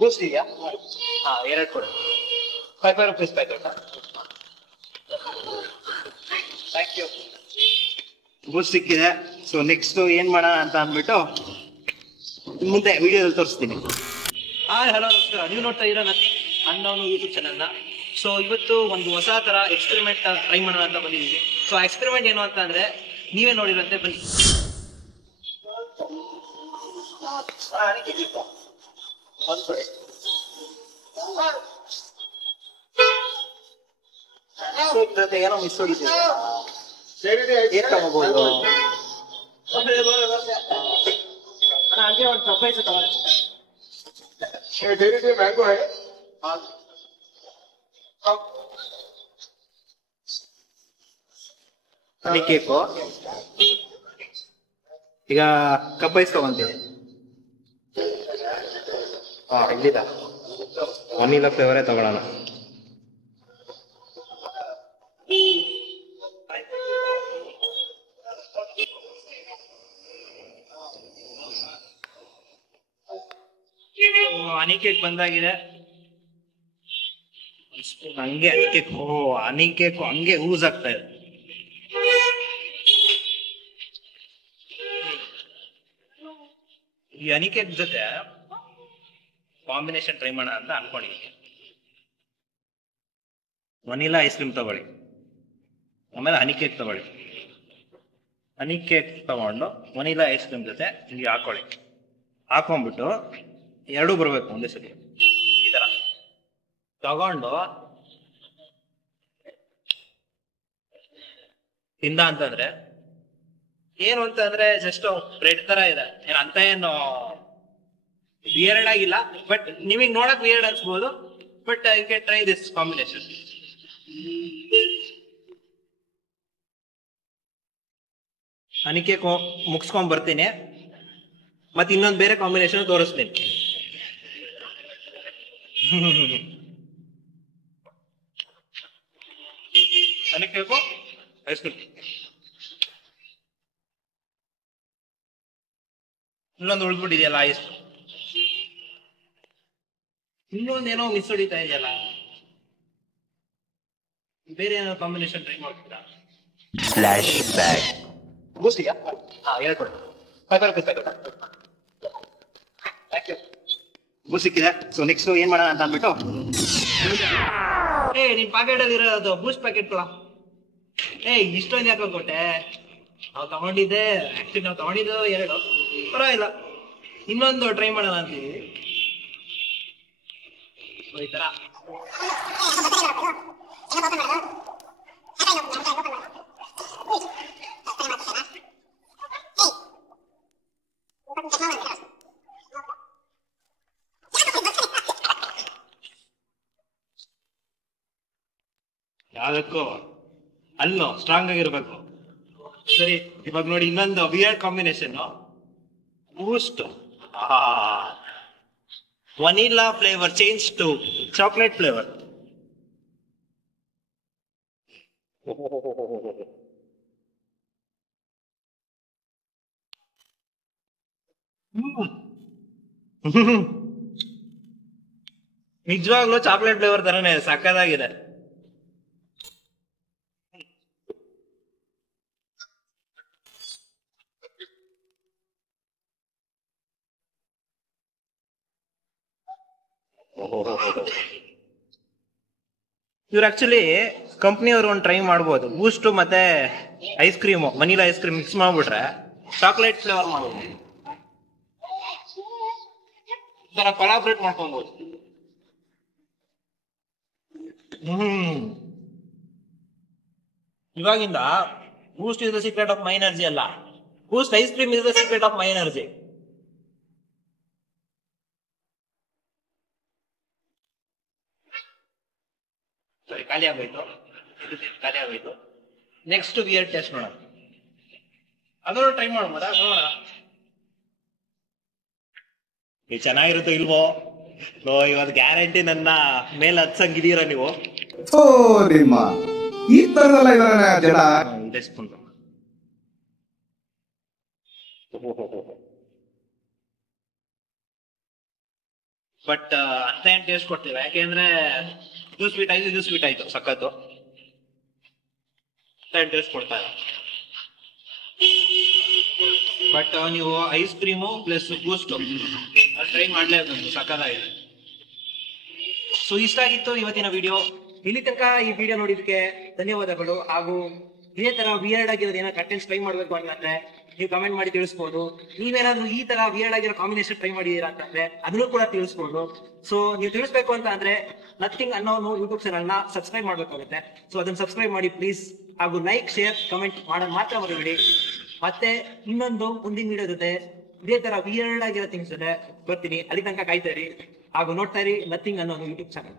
ಬೂಸ್ಟ್ ಇದೆಯಾ? ಹಾ, ಎರಡು ಕೊಡು. 5 rupees packet. Thank you. Boost ಸಿಕ್ಕಿದೆ. ಸೊ ನೆಕ್ಸ್ಟ್ ಏನ್ ಮಾಡೋಣ ಅಂತ ಅಂದ್ಬಿಟ್ಟು ಮುಂದೆ ವಿಡಿಯೋದಲ್ಲಿ ತೋರಿಸ್ತೀನಿ. ಹಾಯ್, ಹಲೋ, ನಮಸ್ಕಾರ. ನೀವು ನೋಡ್ತಾ ಇರೋ ಅನ್ನೋನು ಯೂಟ್ಯೂಬ್ ಚಾನಲ್ನ. ಸೊ ಇವತ್ತು ಒಂದು ಹೊಸ ತರ ಎಕ್ಸ್ಪೆರಿಮೆಂಟ್ ಟ್ರೈ ಮಾಡೋಣ ಅಂತ ಬಂದಿದ್ದೀವಿ. ಸೊ ಆ ಎಕ್ಸ್ಪೆರಿಮೆಂಟ್ ಏನು ಅಂತ ಅಂದ್ರೆ ನೀವೇ ನೋಡಿರಂತೆ, ಬನ್ನಿ. ಏನೋ ಮಿಸ್ ಹೊಡಿತೀವಿ. ಏನ್ ತಗೋಬಹುದು? ಹಂಗೆ ಒಂದು ಪ್ರೊಫೈಸ್ ತಗೊಂಡು ಮ್ಯಾಂಗೋ ಹನಿ ಕೇಕು. ಈಗ ಕಪ್ ಐಸ್ ತಗೊಂತೀವಿ. ಇಲ್ಲಿದ ವನಿಲಾ ಫ್ಲೇವರೇ ತಗೊಳ್ಳೋಣ. ಹನಿ ಕೇಕ್ ಬಂದಾಗಿದೆ. ಹಂಗೆ ಹನಿ ಕೇಕ್, ಹನಿ ಕೇಕ್ ಹಂಗೆ ಯೂಸ್ ಆಗ್ತಾ ಇದೆ. ಈ ಹನಿ ಕೇಕ್ ಜೊತೆ ಕಾಂಬಿನೇಷನ್ ಟ್ರೈ ಮಾಡೋಣ ಅಂತ ಅನ್ಕೊಂಡಿದ್ದೀನಿ. ವನಿಲಾ ಐಸ್ ಕ್ರೀಮ್ ತಗೊಳ್ಳಿ, ಆಮೇಲೆ ಹನಿ ಕೇಕ್ ತಗೊಳ್ಳಿ. ಹನಿ ಕೇಕ್ ತಗೊಂಡು ವನಿಲಾ ಐಸ್ ಕ್ರೀಮ್ ಜೊತೆ ಇಲ್ಲಿ ಹಾಕೊಳ್ಳಿ. ಹಾಕೊಂಡ್ಬಿಟ್ಟು ಎರಡೂ ಬರ್ಬೇಕು ಒಂದೇ ಸತಿ. ಈ ತರ ತಗೊಂಡು ತಿಂದ ಅಂತಂದ್ರೆ ಏನು ಅಂತಂದ್ರೆ ಜಸ್ಟ್ ಬ್ರೆಡ್ ತರ ಇದೆ. ಅಂತ ಏನು ವಿಯರ್ಡ್ ಆಗಿಲ್ಲ, ಬಟ್ ನಿಮಗೆ ನೋಡಕ್ ವಿಯರ್ಡ್ ಅನ್ಸ್ಬೋದು. But you can try this combination. Honey cake ಮುಗಿಸ್ಕೊಂಡ್ ಬರ್ತೀನಿ, ಮತ್ತೆ ಇನ್ನೊಂದು ಬೇರೆ ಕಾಂಬಿನೇಷನ್ ತೋರಿಸ್ತೀನಿ. Honey cake ice cream. ಇನ್ನೊಂದು ಉಳ್ಬಿಟ್ಟಿದೆಯಲ್ಲ ಐಸ್. ಇನ್ನೊಂದೇನೋ ಮಿಸ್ ಹೊಡಿತಾ ಇದೆಯಲ್ಲ. ಬೇರೆ ಏನೋ ಕಾಂಬಿನೇಷನ್ ಟ್ರೈ ಮಾಡ್ತೀರಾ? Flashback. ಬೂಸ್ಟ್ ಇದೆಯಾ? ಹಾ, ಎರಡು ಕೊಡಿ. 5 rupees packet. Thank you. Boost ಸಿಕ್ಕಿದೆ. ಸೊ ನೆಕ್ಸ್ಟ್ ಏನ್ ಮಾಡೋಣ ಅಂತ ಅಂದ್ಬಿಟ್ಟು ನಿನ್ ಪ್ಯಾಕೆಟ್ ಅಲ್ಲಿ ಇರೋದು ಬೂಸ್ಟ್ ಪ್ಯಾಕೆಟ್ ಕೊಡ. ಇಷ್ಟೊಂದು ಯಾಕೆ ಕೊಟ್ಟೆ? ನಾವು ತಗೊಂಡಿದ್ದೆ, ಆಕ್ಚುಲಿ ನಾವು ತಗೊಂಡಿದ್ದು 2. ಪರವಾಗಿಲ್ಲ, ಇನ್ನೊಂದು ಟ್ರೈ ಮಾಡೋಣ ಅಂತೀವಿ. ಈ ತರ ಯಾವ್ದಕ್ಕೂ ಅಲ್ಲೋ ಸ್ಟ್ರಾಂಗ್ ಆಗಿರ್ಬೇಕು. ಸರಿ, ಇವಾಗ ನೋಡಿ ಇನ್ನೊಂದು weird combination. Boost vanilla flavour change to chocolate flavour. ನಿಜವಾಗ್ಲೂ ಚಾಕ್ಲೇಟ್ ಫ್ಲೇವರ್ ತರನೇ ಸಕ್ಕತ್ತಾಗಿದೆ. ಇವ್ರು ಆಕ್ಚುಲಿ ಕಂಪ್ನಿಯವರು ಒಂದು ಟ್ರೈ ಮಾಡ್ಬೋದು. ಬೂಸ್ಟ್ ಮತ್ತೆ ice cream, vanilla ice cream mix ಮಾಡ್ಬಿಟ್ರೆ ಚಾಕ್ಲೇಟ್ ಫ್ಲೇವರ್ ಮಾಡ್ಬೋದು. ಇದನ್ನ ಕೊಲಾಬ್ರೇಟ್ ಮಾಡ್ಕೊಬಹುದು. ಇವಾಗಿಂದ Boost is the secret of my energy ಅಲ್ಲ, Boost ice cream is the secret of my energy. ಸರಿ, ಖಾಲಿ ಆಗೋಯ್ತು. ಖಾಲಿ ಆಗೋಯ್ತು. ನೆಕ್ಸ್ಟ್ ವಿಯರ್ ಟೆಸ್ಟ್ ನೋಡೋಣ. ಅದನ್ನು ಟ್ರೈ ಮಾಡ್ಬೋದಾ? ನೋಡೋಣ ಇದು ಚೆನ್ನಾಗಿರುತ್ತೋ ಇಲ್ವೋ. ಇವತ್ತು ಗ್ಯಾರಂಟಿ ನನ್ನ ಮೇಲೆ ಹತ್ಸಂಗಿದೀರ ನೀವು. ಈ ತರದಲ್ಲ ಇದಾರೆ ಜನ. ಬಟ್ ಅಂತ ಏನ್ ಟೇಸ್ಟ್ ಕೊಡ್ತೀವಿ, ಯಾಕೆಂದ್ರೆ ಇದು ಸ್ವೀಟ್ ಆಯ್ತು ಸಖತ್ತು. ಟೇಸ್ಟ್ ಕೊಡ್ತಾ ಇಲ್ಲ. ಬಟ್ ನೀವು ಐಸ್ ಕ್ರೀಮು ಪ್ಲಸ್ ಬೂಸ್ಟ್ ಟ್ರೈ ಮಾಡ್ಲೇಬೇಕು, ಸಖತ್ತಾಗಿದೆ. ಸೊ ಇಷ್ಟ ಆಗಿತ್ತು ಇವತ್ತಿನ ವಿಡಿಯೋ. ಇಲ್ಲಿ ತನಕ ಈ ವಿಡಿಯೋ ನೋಡಿದಕ್ಕೆ ಧನ್ಯವಾದಗಳು. ಹಾಗೂ ಇದೇ ತರ ವಿಯರ್ಡ್ ಆಗಿರೋದು ಏನೋ ಕಂಟೆಂಟ್ಸ್ ಟ್ರೈ ಮಾಡ್ಬೇಕು ಅಂತಂದ್ರೆ ನೀವು ಕಮೆಂಟ್ ಮಾಡಿ ತಿಳಿಸ್ಬೋದು. ನೀವೇನಾದ್ರೂ ಈ ತರ ವಿಯರ್ಡ್ ಆಗಿರೋ ಕಾಂಬಿನೇಷನ್ ಟ್ರೈ ಮಾಡಿದೀರಾ ಅಂತಂದ್ರೆ ಅದನ್ನು ಕೂಡ ತಿಳಿಸ್ಬೋದು. ಸೊ ನೀವು ತಿಳಿಸ್ಬೇಕು ಅಂತ ಅಂದ್ರೆ ನಥಿಂಗ್ ಅನ್ನೋ ಯೂಟ್ಯೂಬ್ ಚಾನಲ್ ನ ಸಬ್ಸ್ಕ್ರೈಬ್ ಮಾಡ್ಬೇಕಾಗುತ್ತೆ. ಸೊ ಅದನ್ನ ಸಬ್ಸ್ಕ್ರೈಬ್ ಮಾಡಿ ಪ್ಲೀಸ್. ಹಾಗೂ ಲೈಕ್, ಶೇರ್, ಕಮೆಂಟ್ ಮಾಡೋದು ಮಾತ್ರ ಮರಿಬೇಡಿ. ಮತ್ತೆ ಇನ್ನೊಂದು ಮುಂದಿನ ವಿಡಿಯೋ ಜೊತೆ ಇದೇ ತರ ವಿಯರ್ಡ್ ಆಗಿರೋ ಥಿಂಗ್ಸ್ ಜೊತೆ ಬರ್ತೀನಿ. ಅಲ್ಲಿ ತನಕ ಕಾಯ್ತಾ ಇರಿ ಹಾಗೂ ನೋಡ್ತಾ ಇರಿ ನಥಿಂಗ್ ಅನ್ನೋ ಯೂಟ್ಯೂಬ್ ಚಾನಲ್.